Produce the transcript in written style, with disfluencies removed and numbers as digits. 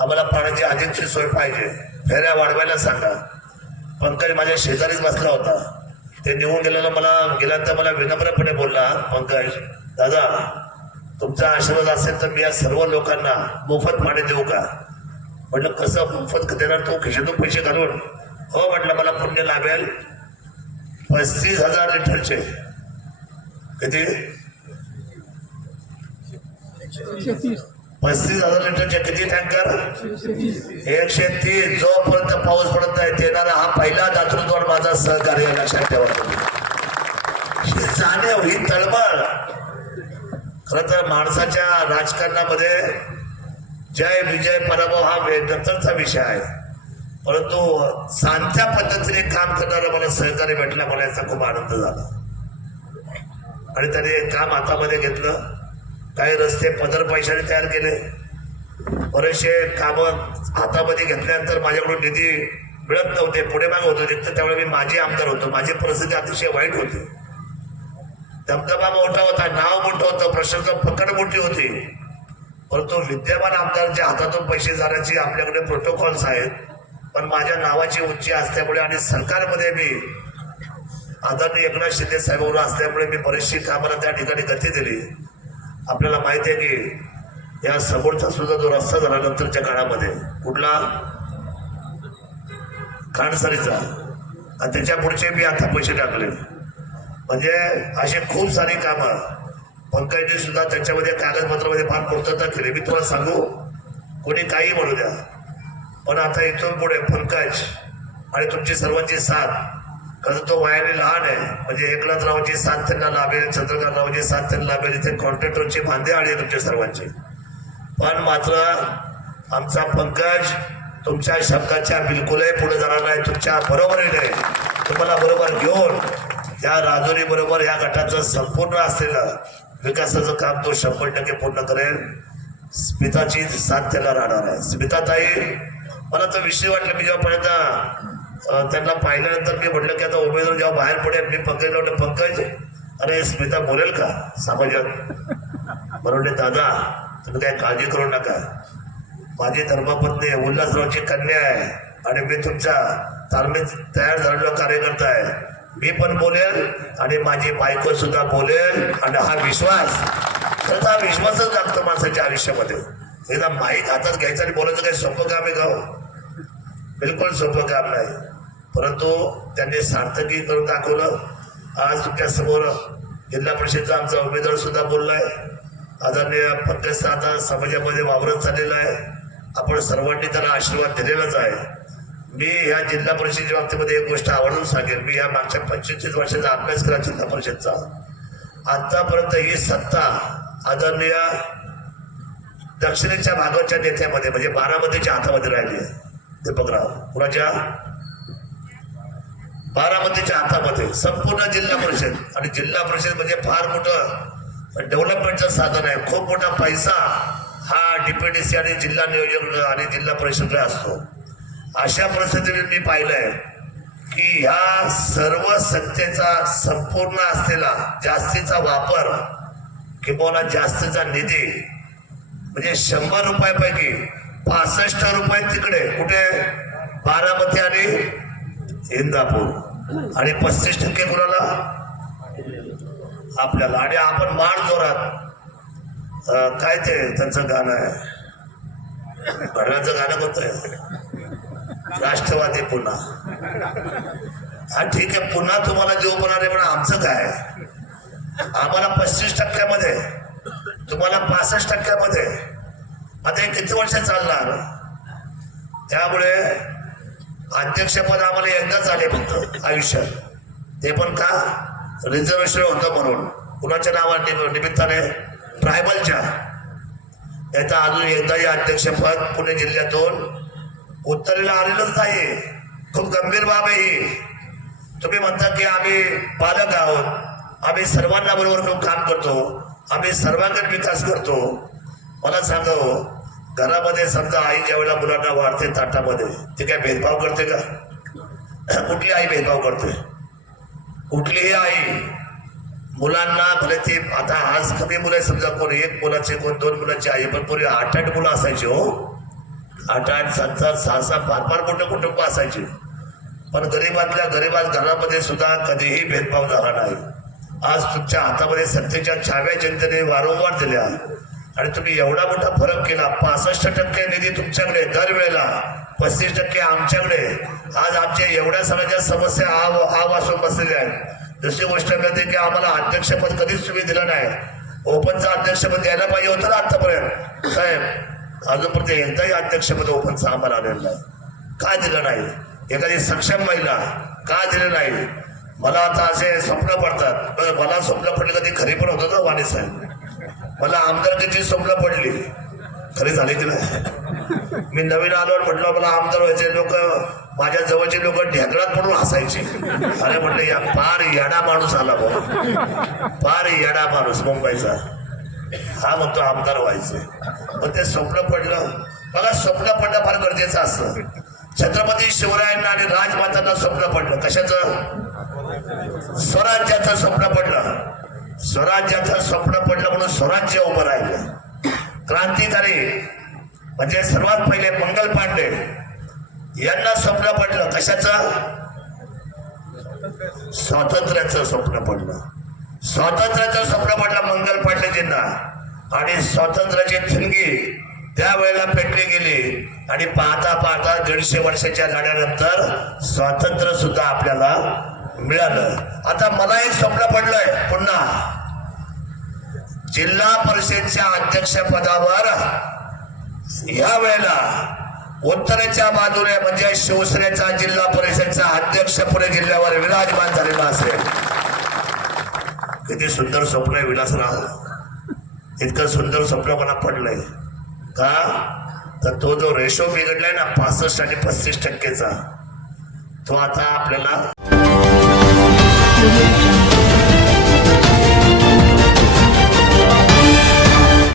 आम्हाला पाण्याची अधिकची सोय पाहिजे, फेऱ्या वाढवायला सांगा. पंकज माझ्या शेजारीच बसला होता, ते निघून गेल्यानंतर मला विनम्रपणे बोलला, पंकज दादा तुमचा आशीर्वाद असेल तर मी या सर्व लोकांना मोफत पाणी देऊ का? म्हटलं कसं मोफत देणार तू, खिशातून पैसे घालून? हो म्हटलं मला पुण्य लाभेल. 35,000 लिटरचे किती 35,000 लिटरचे किती टँकर? 130. जोपर्यंत पाऊस पडत नाही देणारा हा पहिला दातृत्व माझा सहकार्य, लक्षात ठेवा. जाणीव ही तळमळ खरं तर माणसाच्या राजकारणामध्ये जय विजय पराभव हा नंतरचा विषय आहे, परंतु सांध्या पद्धतीने काम करणारा मला सहकार्य भेटला, मला याचा खूप आनंद झाला. आणि त्याने काम हातामध्ये घेतलं. काही रस्ते पदर पैशाने तयार केले, बरेचसे काम हातामध्ये घेतल्यानंतर माझ्याकडून निधी मिळत नव्हते, पुढे माग होतो. तर त्यावेळी मी माझी आमदार होतो, माझी परिस्थिती अतिशय वाईट होती. दमदमा मोठा होता, नाव मोठं होतं, प्रशासन पकड मोठी होती, परंतु विद्यमान आमदारांच्या हातातून पैसे जाण्याची आपल्याकडे प्रोटोकॉल्स आहेत. पण माझ्या नावाची उंची असल्यामुळे आणि सरकारमध्ये मी आदरणीय एकनाथ शिंदे साहेबांवर असल्यामुळे मी बरीचशी कामाला त्या ठिकाणी गती दिली. आपल्याला माहिती आहे की या समोरचा सुद्धा जो रस्ता झाला नंतरच्या काळामध्ये कुठला खांडसरीचा, आणि त्याच्या पुढचे मी आता पैसे टाकले. म्हणजे असे खूप सारी कामं पंकजने सुद्धा त्याच्यामध्ये कागदपत्रामध्ये फार पूर्तता केली. मी तुम्हाला सांगू, कोणी काही म्हणू द्या, पण आता इथून पुढे पंकज आणि तुमची सर्वांची साथ, कारण तो वयाने लहान आहे, म्हणजे एकनाथरावांची साथ त्यांना लाभेल, चंद्रकांतरावांची साथ त्यांना लाभेल, इथे कॉन्ट्रॅक्टरची बांधे आली तुमच्या सर्वांची. पण मात्र आमचा पंकज तुमच्या शब्दाच्या बिलकुलही पुढे जाणार नाही, तुमच्या बरोबरीने तुम्हाला बरोबर घेऊन या राजुरी बरोबर या गटाचं संपूर्ण असलेलं विकासाचं काम तो 100% पूर्ण करेल. स्मिताची साथ त्याला राहणार आहे. स्मिताताई, मला तो विषय वाटला, मी जेव्हा त्यांना पाहिल्यानंतर मी म्हटलं की आता उमेदवार जेव्हा बाहेर पडेल, मी पंकजला म्हटलं, पंकज अरे स्मिता बोलेल का समाजात? म्हणून दादा तुम्ही काही काळजी करू नका, माझी धर्मपत्नी उल्हासरावची कन्या आहे आणि मी तुमच्या तालमीत तयार झालेलो कार्यकर्ता आहे. मी पण बोलेल आणि माझी बायको सुद्धा बोलेल. आणि हा विश्वास, खरंच हा विश्वासच लागतो माणसाच्या आयुष्यामध्ये. एकदा माईक हातात घ्यायचं आणि बोलायचं काही सोपं काम आहे का? बिलकुल सोपं काम नाही, परंतु त्यांनी सार्थकी करून दाखवलं. आज तुमच्या समोर जिल्हा परिषदचा आमचा उमेदवार सुद्धा बोललाय. आदरणीय पंकज आता समाजामध्ये वावरत चाललेला आहे. आपण सर्वांनी त्याला आशीर्वाद दिलेलाच आहे. मी या जिल्हा परिषदेच्या बाबतीमध्ये एक गोष्ट आवर्जून सांगेल, मी या मागच्या 25 वर्षाचा अभ्यास केला जिल्हा परिषदचा. आतापर्यंत ही सत्ता आदरणीय दक्षिणेच्या भागाच्या नेत्यामध्ये म्हणजे बारामतीच्या हातामध्ये राहिली आहे. दीपकराव कुणाच्या? बारामतीच्या हातामध्ये संपूर्ण जिल्हा परिषद. आणि जिल्हा परिषद म्हणजे फार मोठं डेव्हलपमेंटचं साधन आहे. खूप मोठा पैसा हा डीपीडीसी आणि जिल्हा नियोजन आणि जिल्हा परिषदला असतो. अशा परिस्थितीने मी पाहिलंय की ह्या सर्व सत्तेचा संपूर्ण असलेला जास्तीचा वापर किंवा जास्तीचा निधी म्हणजे 100 रुपयापैकी 65 रुपये तिकडे कुठे बारामती आणि इंदापूर आणि 35% कुणाला? आपल्याला. आणि आपण माड जोरात काय ते त्यांचं गाणं आहे, घडव्याचं गाणं कोणतं आहे? राष्ट्रवादी पुन्हा. हा ठीक आहे, पुन्हा तुम्हाला देऊ म्हणाले, पण आमचं काय? आम्हाला 35% तुम्हाला 65%. आता हे किती वर्ष चालणार? त्यामुळे अध्यक्षपद आम्हाला एकदाच आले फक्त आयुष्यात, ते पण का? रिझर्वेशन होतं म्हणून. कुणाच्या निमित्ताने? ट्रायबलच्या. याचा अजून एकदाही अध्यक्षपद पुणे जिल्ह्यातून उत्तरेला आलेलंच नाही. खूप गंभीर बाब आहे ही. तुम्ही म्हणता की आम्ही पालक आहोत, आम्ही सर्वांना बरोबर घेऊन काम करतो, आम्ही सर्वांगीण विकास करतो. मला सांगा, घरामध्ये समजा आई ज्या वेळेला मुलांना वाढते ताटामध्ये, ती काय भेदभाव करते का? कुठली आई भेदभाव करते? कुठलीही आई मुलांना भले ते आता आज कमी मुलं आहे, समजा कोण एक मुलाचे कोण दोन मुलाचे आहे, पण पूर्वी 8-8 मुलं असायची हो. 8-8, 7-7, 6-6 फार मोठे कुटुंब असायचे. पण गरीबातल्या गरीबात घरामध्ये सुद्धा कधीही भेदभाव झाला नाही. आज तुमच्या हातामध्ये सत्तेच्या छाव्या जनतेने वारंवार दिल्या आणि तुम्ही एवढा मोठा फरक केला. 65% निधी तुमच्याकडे दरवेळेला, 35% आमच्याकडे. आज आमच्या एवढ्या सगळ्या समस्या आ वासून बसलेल्या आहेत. दुसरी गोष्ट कळते की आम्हाला अध्यक्षपद कधीच तुम्ही दिलं नाही. ओपनचं अध्यक्षपद द्यायला पाहिजे होतं ना आतापर्यंत. साहेब अजूनपर्यंत एकदाही अध्यक्षपद ओपनचं आम्हाला आलेलं नाही. का दिलं नाही? एखादी सक्षम महिला का दिलं नाही? मला आता असे स्वप्न पडतात. मला स्वप्न पडले कधी खरी पण होतं ना वाणी साहेब. मला आमदारकीची स्वप्न पडली, खरी झाली की नाही? मी नवीन आलो म्हटलं मला आमदार व्हायचे. लोक माझ्या जवळचे लोक ढेकळात पडून हसायचे. अरे म्हटलं या फार येडा माणूस आला भाऊ, फार येडा माणूस मुंबईचा, हा म्हणतो आमदार व्हायचे. पण ते स्वप्न पडलं. बघा स्वप्न पडणं फार गरजेचं असतं. छत्रपती शिवरायांना आणि राजमातांना स्वप्न पडलं कशाचं? स्वराज्याचं स्वप्न पडलं. स्वराज्याचं स्वप्न पडलं म्हणून स्वराज्य उभं राहिलं. क्रांतिकारी म्हणजे सर्वात पहिले मंगल पांडे यांना स्वप्न पडलं कशाचं? स्वातंत्र्याचं स्वप्न पडलं. स्वातंत्र्याचं स्वप्न पडलं मंगल पांडेजींना. आणि स्वातंत्र्याची ठिणगी त्यावेळेला पेटली गेली आणि पाहता पाहता 150 वर्षाच्या लढ्यानंतर स्वातंत्र्य सुद्धा आपल्याला मिळालं. आता मला एक स्वप्न पडलंय पुन्हा, जिल्हा परिषदेच्या अध्यक्षपदावर ह्या वेळेला उत्तरेच्या बाजूने म्हणजे शिवसेनेचा जिल्हा परिषदचा अध्यक्ष पुणे जिल्ह्यावर विराजमान झालेला असेल. किती सुंदर स्वप्न आहे विलासराव. इतकं सुंदर स्वप्न मला पडलंय का? तर तो जो रेशो बिघडलाय ना 65 आणि 35%चा, तो आता आपल्याला